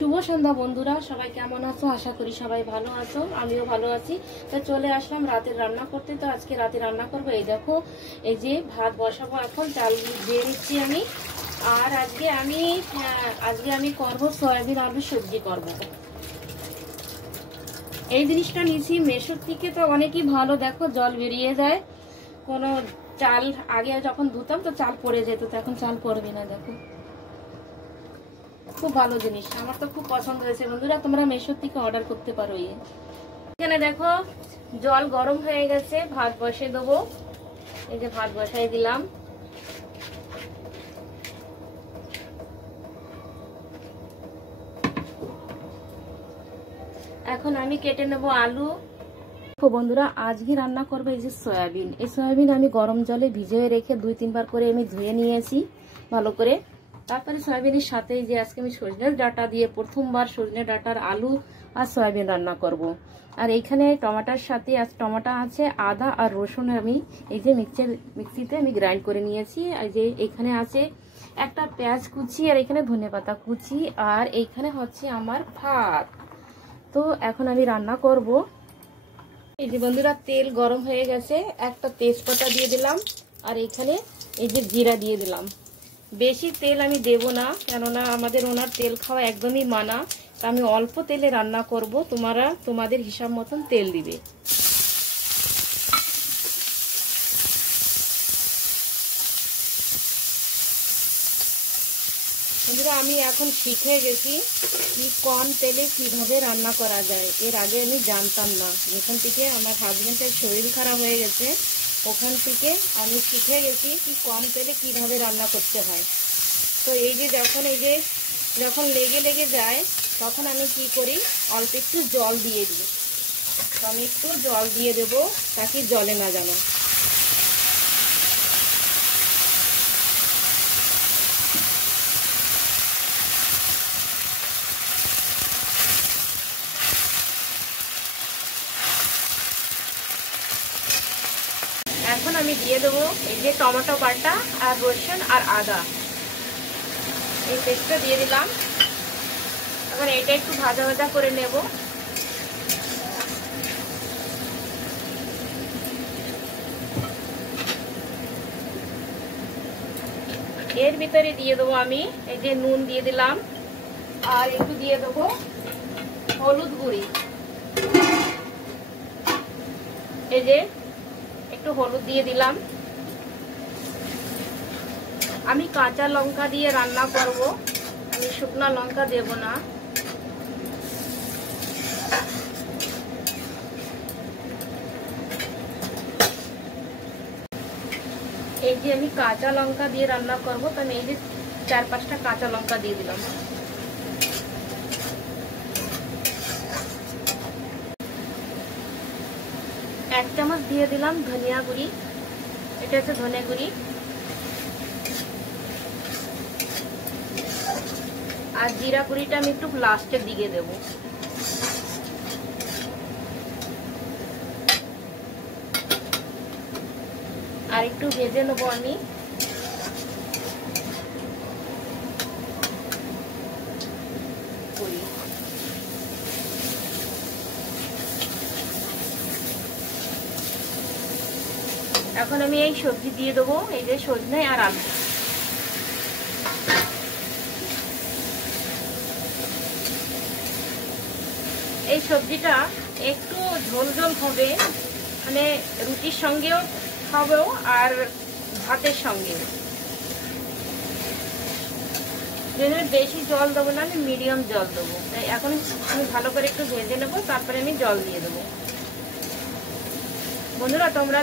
শুভ সন্ধ্যা বন্ধুরা, সবাই কেমন আছো? আশা করি সবাই ভালো আছো, আমিও ভালো আছি। তো চলে আসলাম রাতের রান্না করতে। তো আজকে রাতে রান্না করবো, এই দেখো, এই যে ভাত বসাবো, এখন চাল দিয়ে নিচ্ছি আমি। আর আজকে আমি করবো সয়াবিন আলু সবজি করব। এই জিনিসটা নিয়েছি মেশোর থেকে, তো অনেকই ভালো। দেখো জল বেরিয়ে যায়, কোনো চাল আগে যখন ধুতাম তো চাল পড়ে যেত, তো এখন চাল পড়বে না। দেখো খুব ভালো জিনিস, আমার তো খুব পছন্দ হয়েছে বন্ধুরা। তোমরা মেশোর থেকে অর্ডার করতে পারো। এখানে দেখো জল গরম হয়ে গেছে, ভাত বসিয়ে দেবো। এই যে ভাত বসাই দিলাম। এখন আমি কেটে নেব আলু। বন্ধুরা আজকে রান্না করবো এই যে সয়াবিন। এই সয়াবিন আমি গরম জলে ভিজিয়ে রেখে 2-3 বার করে আমি ধুয়ে নিয়েছি ভালো করে। তারপরে সয়াবিনের সাথে যে আজকে আমি সজনের ডাঁটা দিয়ে প্রথমবার সজনে ডাঁটার আলু আর সয়াবিন রান্না করব। আর এইখানে টমেটোর সাথে আজ টমেটো আছে, আদা আর রসুন আমি এই যে মিক্সিতে আমি গ্রাইন্ড করে নিয়েছি। এই যে এখানে আছে একটা পেঁয়াজ কুচি, আর এখানে ধনেপাতা কুচি, আর এইখানে হচ্ছে আমার ভাত। তো এখন আমি রান্না করব। এই যে বন্ধুরা তেল গরম হয়ে গেছে, একটা তেজপাতা দিয়ে দিলাম, আর এখানে এই যে জিরা দিয়ে দিলাম। বেশি তেল আমি দেব না, কেননা আমাদের ওনার তেল খাওয়া একদমই মানা। তা আমি অল্প তেলে রান্না করব, তোমরা তোমাদের হিসাব মতন তেল দিবে। বন্ধুরা আমি এখন শিখে গেছি কি কম তেলে কিভাবে রান্না করা যায়। এর আগে আমি জানতাম না। যেখান থেকে আমার হাজবেন্ডের শরীর খারাপ হয়ে গেছে, ওখান থেকে আমি শিখে গেছি কি কম তেলে কিভাবে রান্না করতে হয়। তো এই যে যখন লেগে লেগে যায়, তখন আমি কি করি, অল্প একটু জল দিয়ে দিই। তো আমি একটু জল দিয়ে দেবো তাকে জলে না জানো। এখন আমি দিয়ে দেবো এই যে টমেটো বাটা আর রসুন আর আদা, এই পেস্টটা দিয়ে দিলাম। এখন এটা একটু ভাজা ভাজা করে নেব। এর ভিতরে দিয়ে দেবো আমি এই যে নুন দিয়ে দিলাম, আর একটু দিয়ে দেবো হলুদ গুঁড়ি। এই যে একটু হলুদ দিয়ে দিলাম। আমি কাঁচা লঙ্কা দিয়ে রান্না করব, আমি শুকনা লঙ্কা দেব না। এই যে আমি কাঁচা লঙ্কা দিয়ে রান্না করব, তো আমি এই যে 4-5টা কাঁচা লঙ্কা দিয়ে দিলাম। এক চামচ দিয়ে দিলাম ধনিয়া গুঁড়ি, এটা হচ্ছে ধনে গুঁড়ি। আর জিরা গুঁড়িটা আমি একটু লাস্টের দিকে দেব। আর একটু ভেজে নেবো আমি। এখন আমি এই সবজি দিয়ে দেবো, এই যে সজনে আর আলু। এই সবজিটা একটু ঝোল ঝোল হবে, মানে রুটির সঙ্গেও খাবেও আর ভাতের সঙ্গেও। বেশি জল দেবো না, আমি মিডিয়াম জল দেবো। তাই এখন আমি ভালো করে একটু ভেজে নেবো, তারপরে আমি জল দিয়ে দেবো। বন্ধুরা তোমরা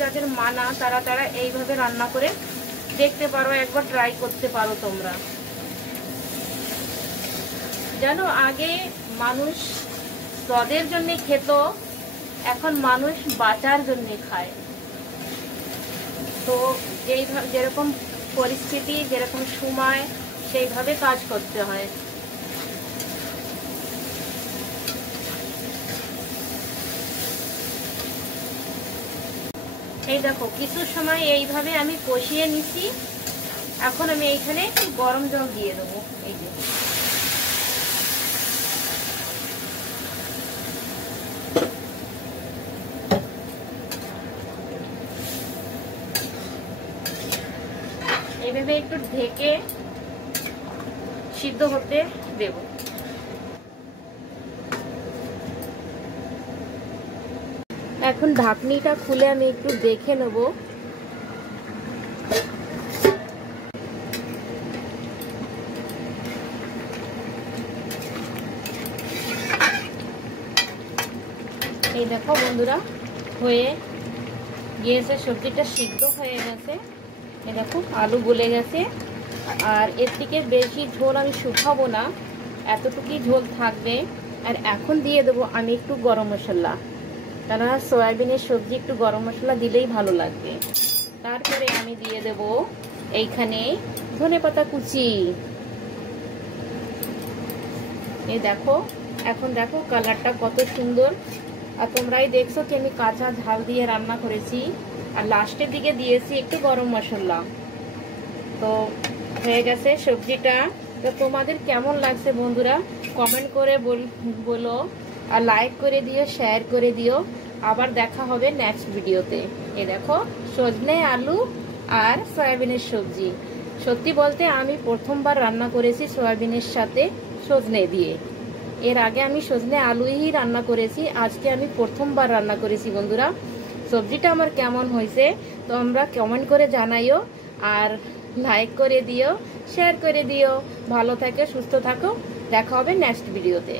যাদের মানা তারা এইভাবে রান্না করে দেখতে পারো, একবার ট্রাই করতে পারো তোমরা। জানো আগে মানুষ স্বাদের জন্য খেত, এখন মানুষ বাঁচার জন্য খায়। তো যেরকম পরিস্থিতি, যেরকম সময়, সেইভাবে কাজ করতে হয়। এই দেখো কিছু সময় এইভাবে আমি কষিয়ে নিচ্ছি। এখন আমি এইখানে একটু গরম জল দিয়ে দেবো। এই যে এভাবে একটু ঢেকে সিদ্ধ হতে দেব। এখন ঢাকনিটা খুলে আমি একটু দেখে নেব। এই দেখো বন্ধুরা, হয়ে গিয়েছে, সবজিটা সিদ্ধ হয়ে গেছে। এই দেখো আলু গলে গেছে। আর এর থেকে বেশি ঝোল আমি শুকাবো না, এতটুকুই ঝোল থাকবে। আর এখন দিয়ে দেবো আমি একটু গরম মশলা, কেননা সয়াবিনের সবজি একটু গরম মশলা দিলেই ভালো লাগবে। তারপরে আমি দিয়ে দেব এইখানে ধনেপাতা কুচি। এই দেখো, এখন দেখো কালারটা কত সুন্দর। আর তোমরাই দেখছো কি আমি কাঁচা ঝাল দিয়ে রান্না করেছি, আর লাস্টের দিকে দিয়েছি একটু গরম মশলা। তো হয়ে গেছে সবজিটা। তো তোমাদের কেমন লাগছে বন্ধুরা কমেন্ট করে বলো, আর লাইক করে দিও, শেয়ার করে দিও। আবার দেখা হবে নেক্সট ভিডিওতে। এ দেখো সজনে আলু আর সয়াবিনের সবজি। সত্যি বলতে আমি প্রথমবার রান্না করেছি সয়াবিনের সাথে সজনে দিয়ে। এর আগে আমি সজনে আলুই রান্না করেছি, আজকে আমি প্রথমবার রান্না করেছি বন্ধুরা। সবজিটা আমার কেমন হয়েছে তোমরা কমেন্ট করে জানাইও, আর লাইক করে দিও, শেয়ার করে দিও। ভালো থাকো, সুস্থ থাকো, দেখা হবে নেক্সট ভিডিওতে।